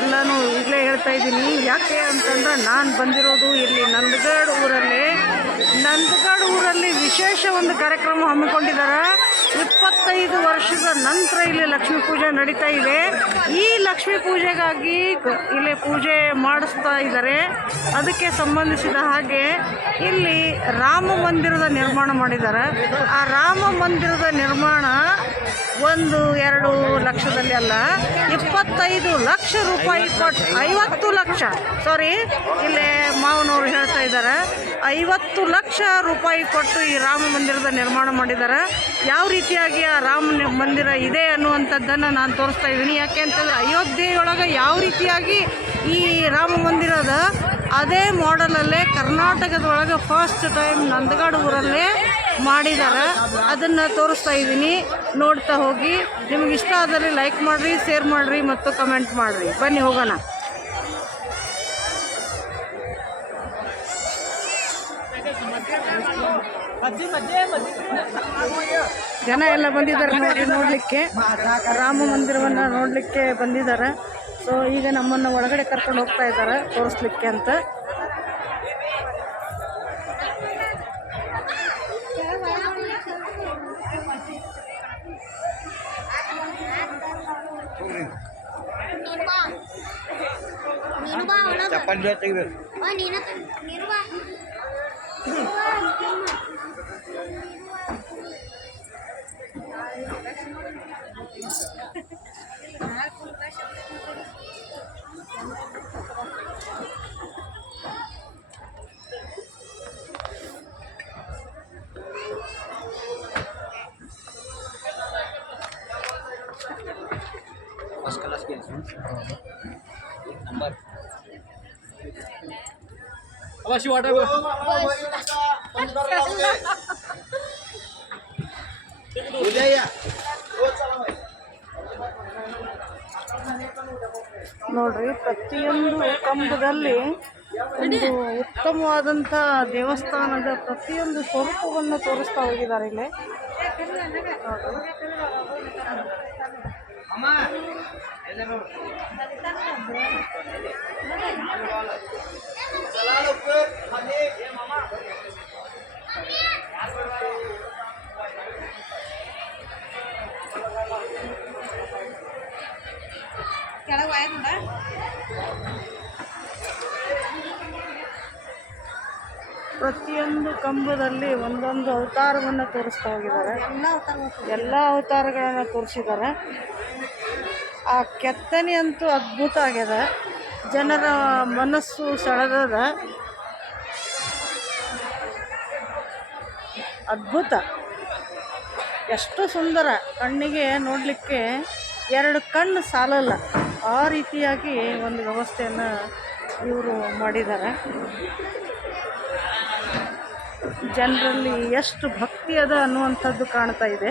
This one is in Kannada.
ಎಲ್ಲನೂ ಈಗಲೇ ಹೇಳ್ತಾ ಇದ್ದೀನಿ. ಯಾಕೆ ಅಂತಂದ್ರೆ ನಾನು ಬಂದಿರೋದು ಇಲ್ಲಿ ನಂದಗಡ್ ಊರಲ್ಲಿ. ನಂದಗಡ್ ಊರಲ್ಲಿ ವಿಶೇಷ ಒಂದು ಕಾರ್ಯಕ್ರಮ ಹಮ್ಮಿಕೊಂಡಿದ್ದಾರೆ. ಇಪ್ಪತ್ತೈದು ವರ್ಷದ ನಂತರ ಇಲ್ಲಿ ಲಕ್ಷ್ಮೀ ಪೂಜೆ ನಡೀತಾ ಇದೆ. ಈ ಲಕ್ಷ್ಮೀ ಪೂಜೆಗಾಗಿ ಇಲ್ಲಿ ಪೂಜೆ ಮಾಡಿಸ್ತಾ ಇದ್ದಾರೆ. ಅದಕ್ಕೆ ಸಂಬಂಧಿಸಿದ ಹಾಗೆ ಇಲ್ಲಿ ರಾಮ ಮಂದಿರದ ನಿರ್ಮಾಣ ಮಾಡಿದ್ದಾರೆ. ಆ ರಾಮ ಮಂದಿರದ ನಿರ್ಮಾಣ ಒಂದು ಎರಡು ಲಕ್ಷದಲ್ಲಿ ಅಲ್ಲ, ಇಪ್ಪತ್ತೈದು ಲಕ್ಷ ರೂಪಾಯಿ ಕೊಟ್ಟು ಐವತ್ತು ಲಕ್ಷ. ಸಾರಿ ಇಲ್ಲಿ ಮಾವನವರು ಹೇಳ್ತಾ ಇದ್ದಾರೆ. ಐವತ್ತು ಲಕ್ಷ ರೂಪಾಯಿ ಕೊಟ್ಟು ಈ ರಾಮ ಮಂದಿರದ ನಿರ್ಮಾಣ ಮಾಡಿದ್ದಾರೆ. ಯಾವ ರೀತಿಯಾಗಿ ಆ ರಾಮ ಮಂದಿರ ಇದೆ ಅನ್ನುವಂಥದ್ದನ್ನು ನಾನು ತೋರಿಸ್ತಾ ಇದ್ದೀನಿ. ಯಾಕೆ ಅಂತಂದರೆ ಅಯೋಧ್ಯೆಯೊಳಗೆ ಯಾವ ರೀತಿಯಾಗಿ ಈ ರಾಮ ಮಂದಿರದ ಅದೇ ಮಾಡೆಲಲ್ಲೇ ಕರ್ನಾಟಕದೊಳಗೆ ಫಸ್ಟ್ ಟೈಮ್ ನಂದಗಾಡು ಊರಲ್ಲೇ ಮಾಡಿದ್ದಾರೆ. ಅದನ್ನು ತೋರಿಸ್ತಾ ಇದ್ದೀನಿ. ನೋಡ್ತಾ ಹೋಗಿ. ನಿಮ್ಗೆ ಇಷ್ಟ ಆದರೆ ಲೈಕ್ ಮಾಡಿರಿ ಶೇರ್ ಮಾಡಿರಿ ಮತ್ತು ಕಮೆಂಟ್ ಮಾಡಿರಿ. ಬನ್ನಿ ಹೋಗೋಣ. ಜನ ಎಲ್ಲ ಬಂದಿದ್ದಾರೆ ನೋಡಿ ನೋಡಲಿಕ್ಕೆ. ರಾಮ ಮಂದಿರವನ್ನು ನೋಡಲಿಕ್ಕೆ ಬಂದಿದ್ದಾರೆ. ಸೊ ಈಗ ನಮ್ಮನ್ನು ಒಳಗಡೆ ಕರ್ಕೊಂಡು ಹೋಗ್ತಾ ಇದ್ದಾರೆ, ತೋರಿಸ್ಲಿಕ್ಕೆ ಅಂತ. ನೀನು ಬಾ ನೀನು ಬಾ ಒಳಗ ಚಪ್ಪಲಿ ತೆಗಿಬೇಕು ಬಾ ನೀನ ತ- ನೀನು ಬಾ ಫಸ್ಟ್ ನಂಬರ್ ಅವಶ್ಯ ವಾಟರ್ ಉದಯ ನೋಡ್ರಿ ಪ್ರತಿಯೊಂದು ಕಂಬದಲ್ಲಿ ಒಂದು ಉತ್ತಮವಾದಂತಹ ದೇವಸ್ಥಾನದ ಪ್ರತಿಯೊಂದು ಸ್ವರೂಪವನ್ನು ತೋರಿಸ್ತಾ ಹೋಗಿದ್ದಾರೆ ಇಲ್ಲಿ. ಪ್ರತಿಯೊಂದು ಕಂಬದಲ್ಲಿ ಒಂದೊಂದು ಅವತಾರವನ್ನು ತೋರಿಸ್ತಾ ಹೋಗಿದ್ದಾರೆ. ಎಲ್ಲ ಅವತಾರಗಳನ್ನು ತೋರಿಸಿದ್ದಾರೆ. ಆ ಕೆತ್ತನೆ ಅಂತೂ ಅದ್ಭುತ ಆಗ್ಯದ ಜನರ ಮನಸ್ಸು ಸೆಳೆದದ. ಅದ್ಭುತ. ಎಷ್ಟು ಸುಂದರ. ಕಣ್ಣಿಗೆ ನೋಡಲಿಕ್ಕೆ ಎರಡು ಕಣ್ಣು ಸಾಲಲ್ಲ. ಆ ರೀತಿಯಾಗಿ ಒಂದು ವ್ಯವಸ್ಥೆಯನ್ನು ಇವರು ಮಾಡಿದ್ದಾರೆ. ಜನರಲ್ಲಿ ಎಷ್ಟು ಭಕ್ತಿ ಅದ ಅನ್ನುವಂಥದ್ದು ಕಾಣ್ತಾ ಇದೆ.